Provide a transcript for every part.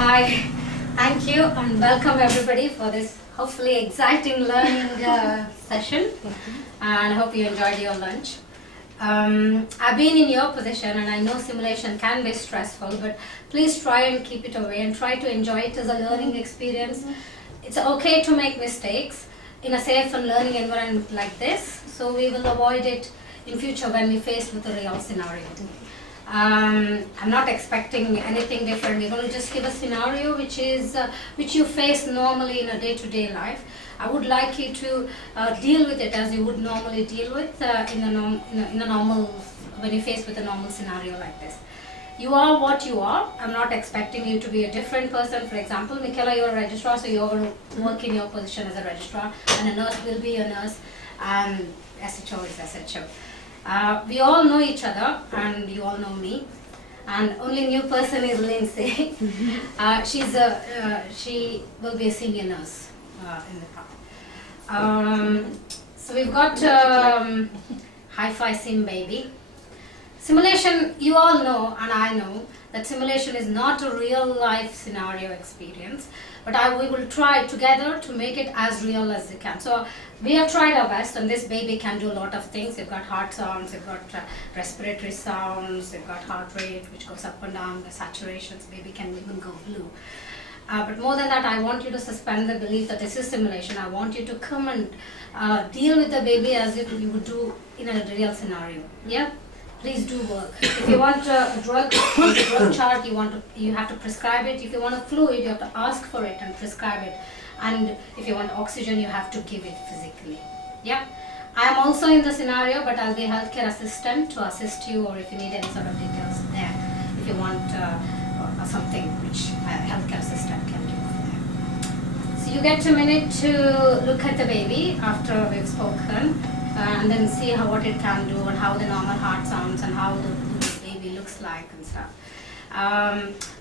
Hi, thank you and welcome everybody for this hopefully exciting learning session, and I hope you enjoyed your lunch. I've been in your position and I know simulation can be stressful, but please try and keep it away and try to enjoy it as a learning experience. It's okay to make mistakes in a safe and learning environment like this, so we will avoid it in future when we face with a real scenario. I'm not expecting anything different. We're going to just give a scenario which you face normally in a day-to-day life. I would like you to deal with it as you would normally deal with in a normal, when you face with a normal scenario like this. You are what you are. I'm not expecting you to be a different person. For example, Michaela, you're a registrar, so you're going to work in your position as a registrar, and a nurse will be a nurse, and SHO is SHO. We all know each other, and you all know me. And only new person is Lindsay. She will be a senior nurse in the car. So we've got Hi-Fi Sim Baby. Simulation, you all know, and I know, that simulation is not a real life scenario experience, but we will try together to make it as real as we can. So we have tried our best, and this baby can do a lot of things. You've got heart sounds, you've got respiratory sounds, you've got heart rate which goes up and down, the saturations, baby can even go blue. But more than that, I want you to suspend the belief that this is simulation. I want you to come and deal with the baby as if you would do in a real scenario. Yeah? Please do work. If you want a drug chart, you have to prescribe it. If you want a fluid, you have to ask for it and prescribe it. And if you want oxygen, you have to give it physically. Yeah. I am also in the scenario, but I'll be a healthcare assistant to assist you, or if you need any sort of details there. If you want something which a healthcare assistant can do there. So you get a minute to look at the baby after we've spoken. And then see what it can do, and how the normal heart sounds, and how the baby looks like and stuff.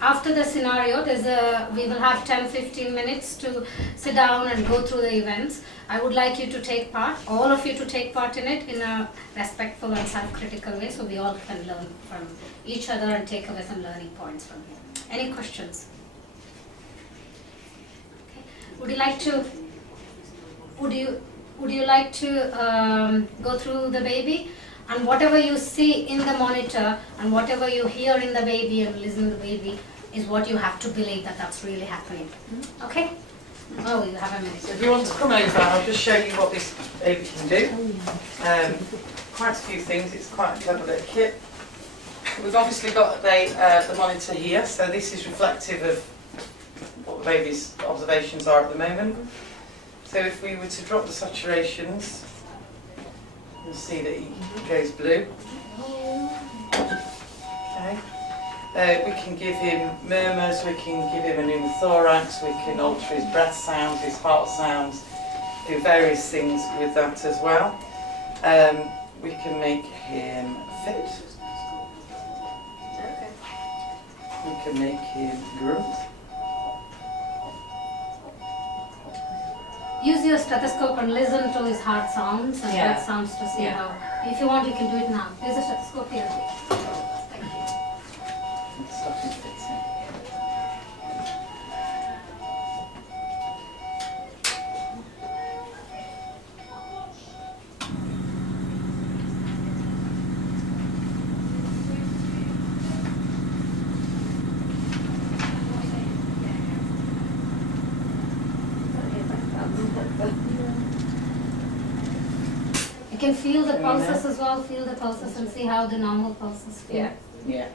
After the scenario, we will have 10-15 minutes to sit down and go through the events. I would like you to take part, all of you to take part in it in a respectful and self-critical way, so we all can learn from each other and take away some learning points from here. Any questions? Okay. Would you like to go through the baby, and whatever you see in the monitor and whatever you hear in the baby and listen to the baby is what you have to believe that that's really happening. Okay? Oh, you have a minute. So if you want to come over, I'll just show you what this baby can do. Quite a few things. It's quite a clever little kit. We've obviously got the monitor here, so this is reflective of what the baby's observations are at the moment. So if we were to drop the saturations, you'll see that he goes blue. Okay. We can give him murmurs, we can give him a pneumothorax, we can alter his breath sounds, his heart sounds, do various things with that as well. We can make him fit. We can make him grunt. Use your stethoscope and listen to his heart sounds and breath sounds to see how. If you want, you can do it now. Use a stethoscope here. Thank you. Stuff he fits in. You can feel the pulses as well, feel the pulses and see how the normal pulses feel. Yeah.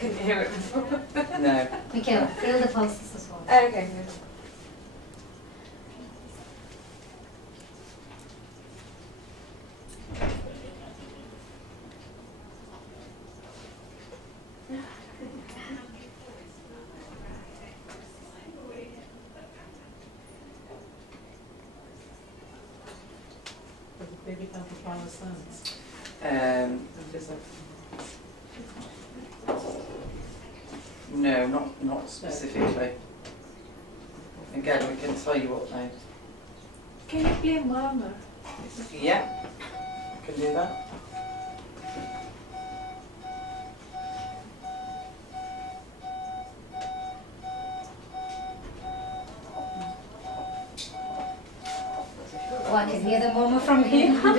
Can you hear it before? No. Michaela, feel the pulses as well. Okay, good. Baby can't perform the sounds. No, not specifically. Again, we can tell you what they. Can you play murmur? Yeah, I can do that. Oh, I can hear the murmur from here. No.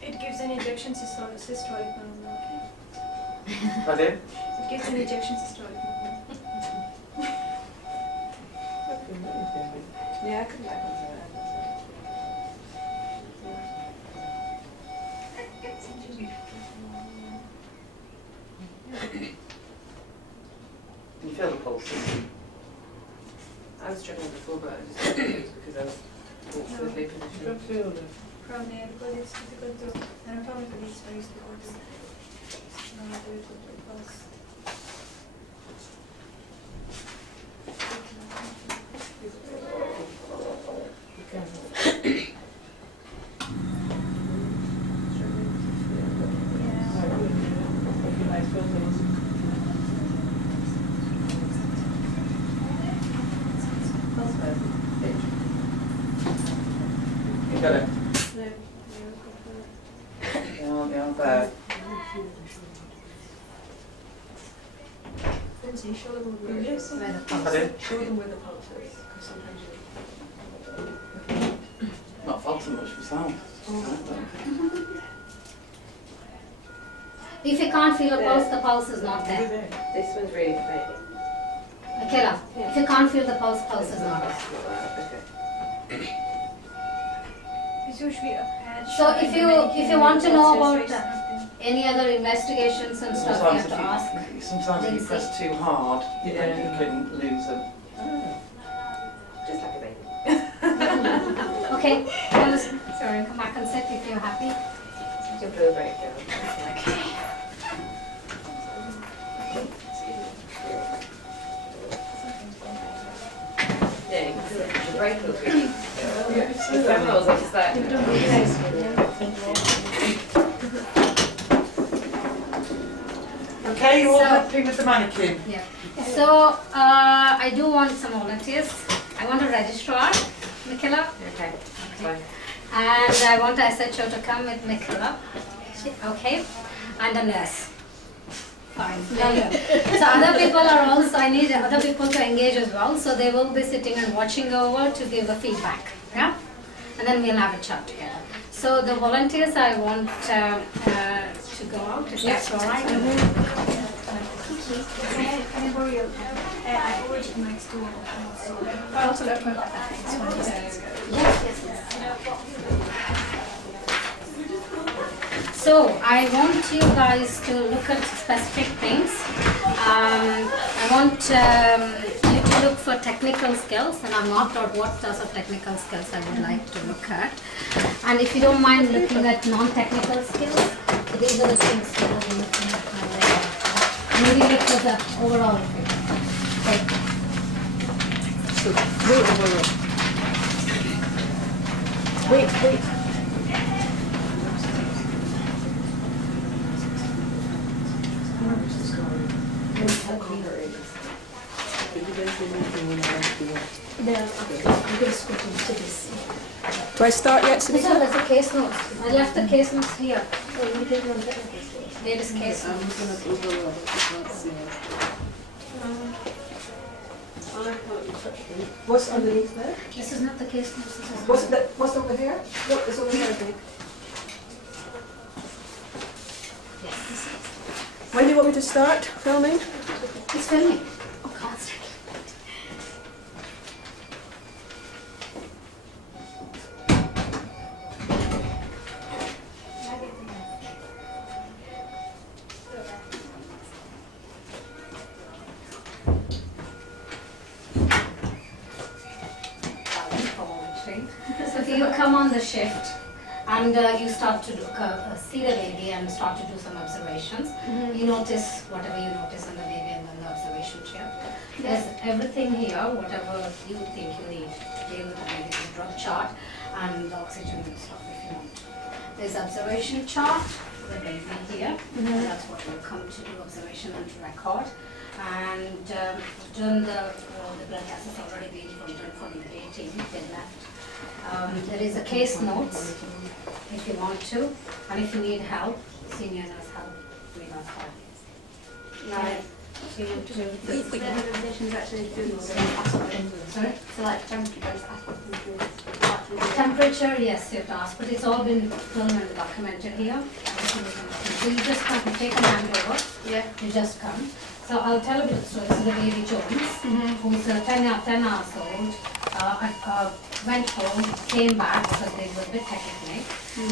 It gives an injection systolic murmur, okay? Pardon? It gives an injection systolic murmur. Yeah, I could like that. Can you feel the pulse? I was struggling before, but I just it was because I was awkwardly You positioned. can feel it. From there, because it's difficult to, anatomically it's very difficult to do it with the pulse. You can. Nice photos. You got it? There, Yeah, there. Lindsay, show them where the Yes. Where the pulse. Pardon? Show them where the pulse is, because sometimes you... Not faulting much for sound. If you can't feel the pulse is not there. This one's really faint. Michaela, if you can't feel the pulse is not there. Okay. It's usually a patch. So if you want to know about something. any other investigations and stuff, you have to ask. Sometimes if you Lindsay. press too hard, you Yeah. can lose it. Just like a baby. Okay, well, sorry, come back and sit if you're happy. You can feel a breakdown. Yeah, you can feel it. The break feels really. The femorals are just like. Okay, you're all So- happy with the mannequin? Yeah. So I do want some volunteers. I want a registrar, Michaela, Okay, fine. and I want a SHO to come with Michaela. Okay, and a nurse. Fine. So other people are also, I need other people to engage as well, so they will be sitting and watching over to give a feedback. Yeah, and then we'll have a chat together. So the volunteers I want to go out, if that's all right. Can I borrow your, I already next to I also left my Yes, yes, yes. So I want you guys to look at specific things. I want you to look for technical skills, and I've marked out what sorts of technical skills I would like to look at. And if you don't mind looking at non-technical skills, these are the things you will be looking at. Maybe look at the overall of it. Okay. So, wait. Do I start yet, So there's a case notes. I left the case notes here. There is case notes. What's underneath there? This is not the case notes. This is What's over here? Look, it's over here, I think. yes. When do you want me to start filming? It's filming. Oh, constantly. So if you come on the shift and you start to look, see the baby and start to do some observations, you notice whatever you notice on the baby and then the observation chair. There's everything here, whatever you think you need. Deal with the baby, the drug chart and the oxygen and stuff if you want. There's observation chart, the baby here. That's what will come to do observation and to record. And done the blood test has already been done for the 18, they left. There is a case notes if you want to, and if you need help, senior nurse help, we don't call. Right. So the representation's actually good. Sorry? So like temperature is good. Temperature, yes, you have to ask, but it's all been filmed and documented here. So you just come, take a hand over, Yeah. you just come. So I'll tell a bit of story. This is the baby Jones, who's 10 hours old, went home, came back because they were a bit hectic,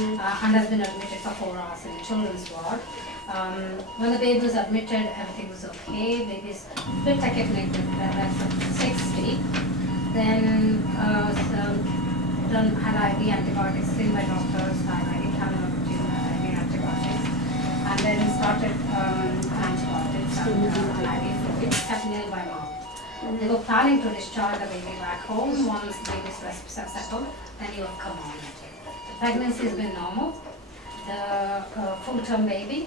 and has been admitted for 4 hours in the children's ward. When the baby was admitted, everything was okay. Baby's a bit tachypneic with that's at 60. Then had IV antibiotics seen by doctors, IV antibiotics, and then started antibiotics and IV fluid, kept nil by mouth. They were planning to discharge the baby back home once the baby's respirators have settled, then you have come on. The pregnancy has been normal. The full-term baby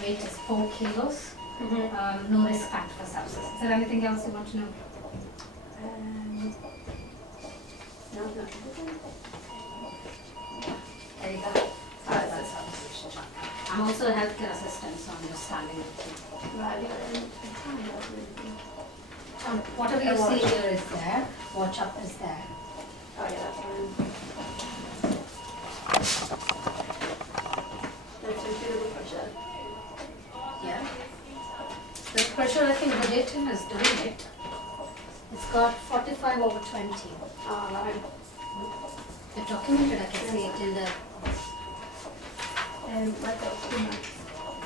weight is 4 kilos. No risk factor for sepsis. Is there anything else you want to know? No, no. There you go. I'm also a healthcare assistant, so I'm just standing with you. Right, Whatever you see here is there. Watch up is there. oh yeah, that's fine. That's a suitable pressure. Yeah. The pressure, I think the datum is doing it. It's got 45/20. Oh, right. It's documented, I can see it in the. Like the oxygen mask.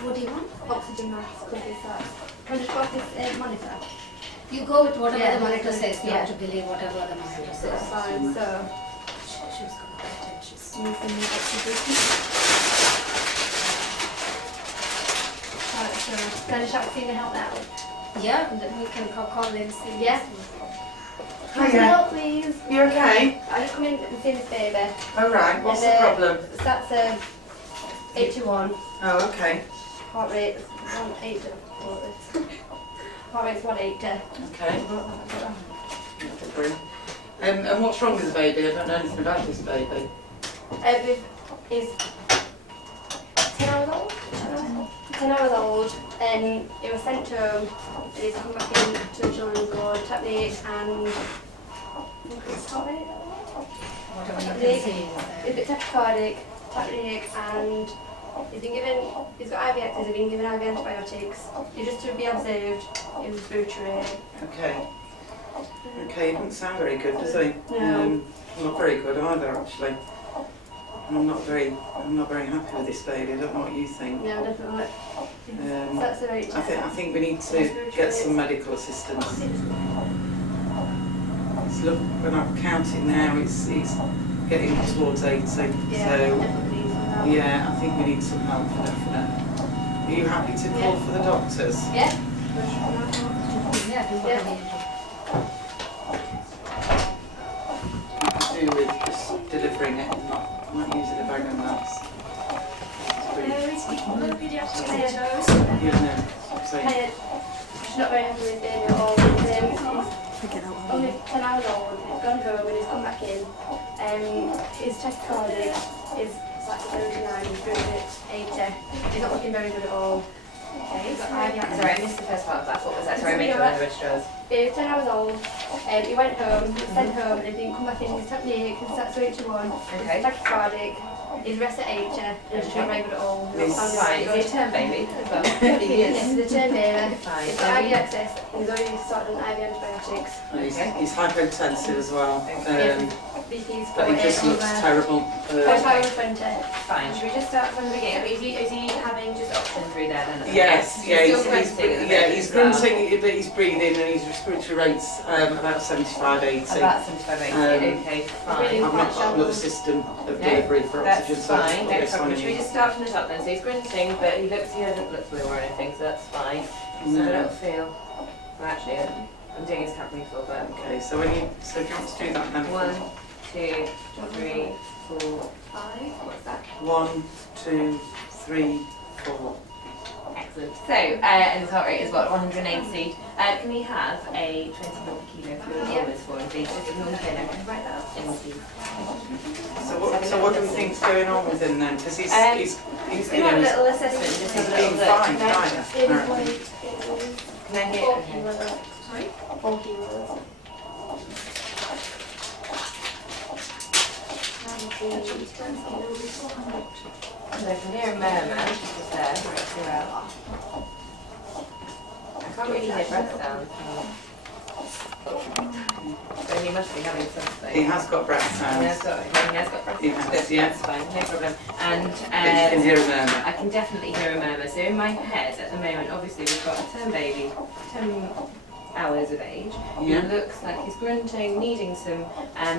What do you want? Oxygen mask, because it's that. Can I just got this monitor? You go with whatever Yeah. the monitor says. You Yeah. have to believe whatever the monitor That's says. fine, so She's got that. She's. using the oxygen. Right, so can I just have to help now? Yeah, and then we can call Lindsay. Yeah. Can I Hiya. help, please? You okay? I just come in and see this baby. All right. What's the And, problem? So that's 81. Oh, okay. Heart rate is 180. Heart rate's 180. Okay. Brilliant. And what's wrong with the baby? I don't know anything about this baby. He's 10 hours old. 10 hours old, and he was sent home. And he's come back into the children's ward, technique, and heart rate. Whatever you can Technique. see is He's a there. bit tachycardic, technique, and he's got IV access, he's been given IV antibiotics. He's just to be observed in respiratory. Okay. Okay, he doesn't sound very good, does he? No. Not very good either, actually. I'm not very happy with this baby. I don't know what you think. No, definitely. Um, That's the right. I think we need to get some medical assistance. It's look, when I'm counting now, it's getting towards 80. Yeah, So definitely needs some help. yeah, I think we need some help for definite. Are you happy to call for the doctors? Yeah? Yeah, do whatever you do. Do with just delivering it and not using a bag of nuts. You know, saying. She's not very happy with him at all. Forget out He's only 10 hours old, he's gone home and he's come back in. His tachycardic is like 79, he's doing it 80. He's not looking very good at all. Okay, He's got sorry, IV access. I missed the first part of that. What was that? Sorry, make sure the registers. He was 10 hours old, he went home, he was sent home and he didn't come back in. His technique, his stats are 81, Okay. his tachycardic, his rest at 80, and he's not very good at all. Yes. Not sounding Fine, very is he a good. term baby as well? Yes, he's a term baby. Fine. He's got IV access, and he's already started on IV antibiotics. And he's hypotensive as well. BP's But he just looks terrible. First time was 20. Fine, should we just start from the beginning? Is he having just oxygen through there then? Yes, yeah, He's still grunting at the moment he's as well? grunting, but he's breathing and his respiratory rate's about 75, 80. About 75, 80, okay, fine. I've not got another system of delivery for oxygen, That's so fine, no it's problem. on Should we you. just start from the top then? So he's grunting, but he doesn't look blue or anything, so that's fine. So No. I don't feel, well actually, I'm doing his company for, but Okay, so do you want to do that then? 1, 2, 3, 4, 5, what's that? 1, 2, 3, 4. excellent. Excellent. So, and his heart rate is what, 180. Can we have a 20 ml/kg fluid bolus for him, please? Just ignore the phone. Can you write that up? Please. So what do we think's going on with him then? Because he's He's you going to have a know, little assessment, just have he's a little being look. fine, It was apparently. like, it was Can I hear? 4 Okay. kilos. Sorry? 4 kilos. So I can hear a murmur just there, right throughout. I can't really hear breath sounds. So he must be having something. He has got breath He has sounds. got breath He sounds. has, Good, yeah. that's fine, no problem. And You can hear a murmur. I can definitely hear a murmur. So in my head at the moment, obviously we've got a term baby, 10 hours of age. Yeah. He looks like he's grunting, needing some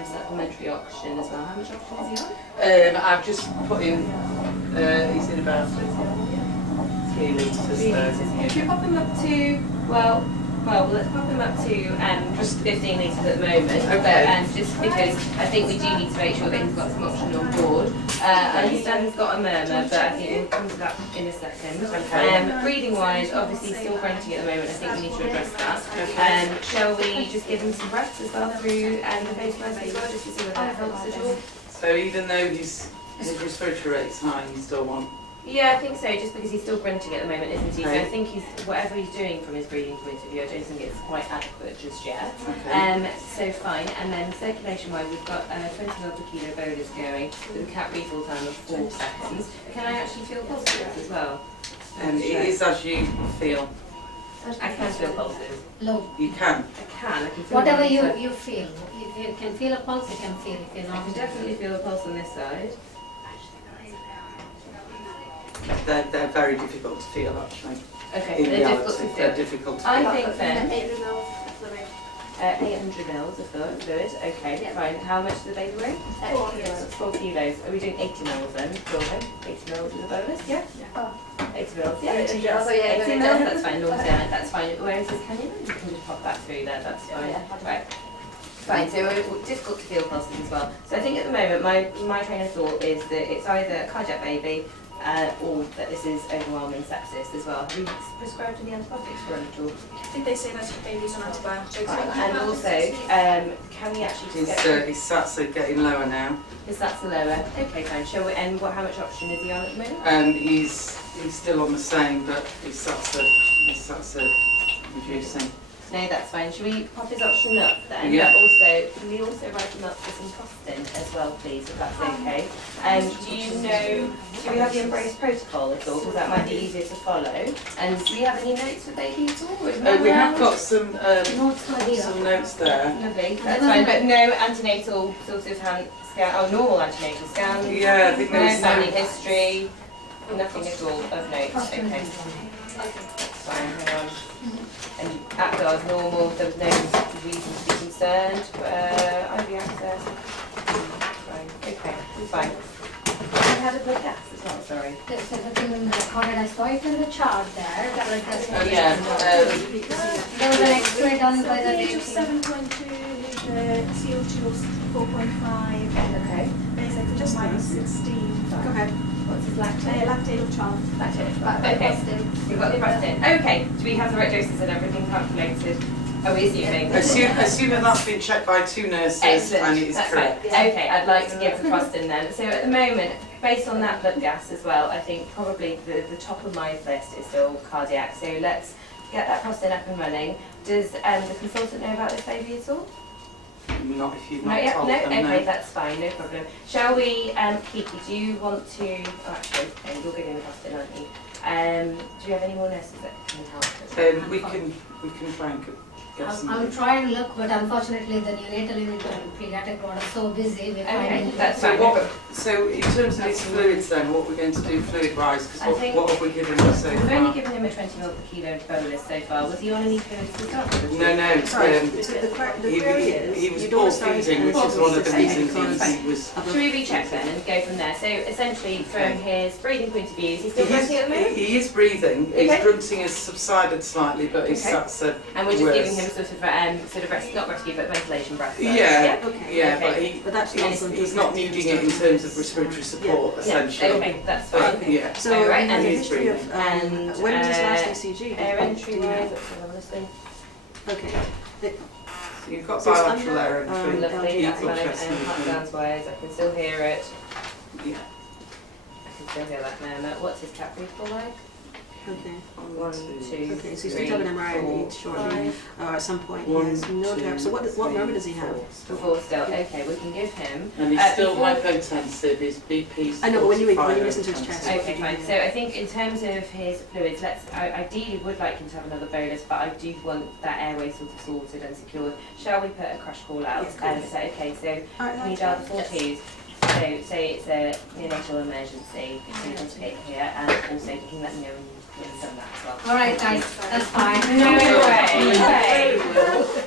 supplementary oxygen as well. How much oxygen is he on? I've just put in, he's in about 3 litres. 3 litres. Should we pop him up to, well, let's pop him up to just 15 litres at the moment. Okay. But, just because I think we do need to make sure that he's got some oxygen on board. I understand he's got a murmur, but I think we'll come to that in a second. Okay. Breathing wise, obviously still grunting at the moment. I think we need to address that. Okay. Shall we just give him some breaths as well through the face mask as well, just to see whether that helps at all? So even though his respiratory rate's high, you still want... Yeah, I think so, just because he's still grunting at the moment, isn't he? So I Okay. think whatever he's doing from his breathing point of view, I don't think it's quite adequate just yet. Okay. So fine, and then circulation-wise, we've got 20 ml/kg bolus going with a cap refill time of 4 seconds. Can I actually feel pulses as well? It is as you feel. I can feel pulses. Low. You can. I can feel Whatever them, so you feel. If you can feel a pulse, you can feel. If you're I not, can definitely feel a pulse on this side. They're very difficult to feel actually. Okay, In they're difficult reality, to they're feel. difficult to I feel. think then 8 mils fluid. 800 mils of fluid. Okay, Yeah. fine. How much does the baby weigh? 4 kilos. 4 kilos. Are we doing 80 mils then? Cool. 80 mils is a bonus, yeah? Oh. 80 mils, yeah. 80 mils, oh, yeah, 80 yeah. mils, that's fine. North Zealand, that's fine. Where is this canyon? You can just pop that through there, that's fine. Yeah. Right. Fine, so we're difficult to feel pulses as well. So I think at the moment my train of thought is that it's either cardiac baby or that this is overwhelming sepsis as well. Have you prescribed any antibiotics for him at all? I think they say that babies on antibiotics. And also, can we actually just get His sats are getting lower now. his sats are lower? Okay, fine. Shall we, and how much oxygen is he on at the moment? He's still on the same, but his sats are reducing. No, that's fine. Should we pop his oxygen up then? Yeah. But also, can we also write him up for some costing as well, please, if that's okay? Do you know, do we have the Embrace protocol at all? Because that might be easier to follow. And do we have any notes for baby at all? Or is We have around? got some notes are here. notes there. Lovely, that's fine. But no antenatal sort of hand scan, normal antenatal scan? Yeah, I think there No was family some. history? Nothing at all of note? Okay. Fine, hang on. And Apgar's normal, there was no reason to be concerned. IV access. Fine, okay, fine. You had a blood gas as well, sorry. This is the thing we recorded. I saw it in the chart there. That was just Oh yeah. there was an X-ray done by the pH of DT. 7.2, the CO2 of 4.5, Okay. basically just minus 16. Go ahead. What's his lactate? Lactate of 12. Lactate. Okay. You've got the prostate. Okay. Do we have the right doses and everything calculated? Are we assuming? Assume that that's been checked by 2 nurses Excellent. and it is That's correct. Right. Okay, I'd like to give the prostin then. So at the moment, based on that blood gas as well, I think probably the top of my list is still cardiac. So let's get that prostin up and running. Does the consultant know about this baby at all? Not if you've No, not yeah, told no, them. okay, that's fine, no problem. Shall we, Kiki, do you want to, oh actually, okay, you're giving the prostin, aren't you? Do you have any more nurses that can help? We can try and get some. I'll try and look, but unfortunately the neonatal unit and pediatric ward are so busy. We're Okay, finding that's So fine. so in terms of its fluids then, what we're going to do fluid wise, I because think- what have we given him so We've far? only given him a 20 ml/kg bolus so far. Was he on any fluids to start with? No, Sorry, so the query is, he was you poor don't start feeding, which is one of the Okay, reasons fine. he was. Should we recheck then and go from there? So essentially from his breathing point of view, is he still breathing at the moment? He is breathing. Okay. His grunting has subsided slightly, but his Okay. stats are And we're just worse. giving him sort of rest, not rescue, but ventilation breath. so- Yeah, Okay. yeah, Okay. But that's but not he's going to not affect needing him it in stuff. terms of respiratory support, Yeah, essentially. okay, that's fine. Okay. Yeah. So Alright, he has and a he's history of, breathing. And, when was his last uh, ECG? Air entry Do you know? wise, let's have a listen. Okay. So you've got So it's bilateral under, air entry, Lovely, that's equal fine. chest And heart movement. sounds wise, I can still hear it. Yeah. I can still hear that murmur. What's his cap breathing like? Okay. 1, 2, Okay, so he's three, going to have an MRI four, shortly, 5. or at some point. One, Yes, no two, doubt. So what murmur does he have? Before still, okay, we can give him. And he's still before- hypotensive, his BP's I know, but when you 45 listen to his chest. over Okay, fine. So I think in terms of his fluids, I ideally would like him to have another bolus, but I do want that airway sort of sorted and secured. Shall we put a crush call out? Yes, please. Is that okay? So Alright, can you dial the 4 twos? So say it's a neonatal emergency, you can take here, and also you can let me know when you've done that as well. All right, guys, that's fine. No way.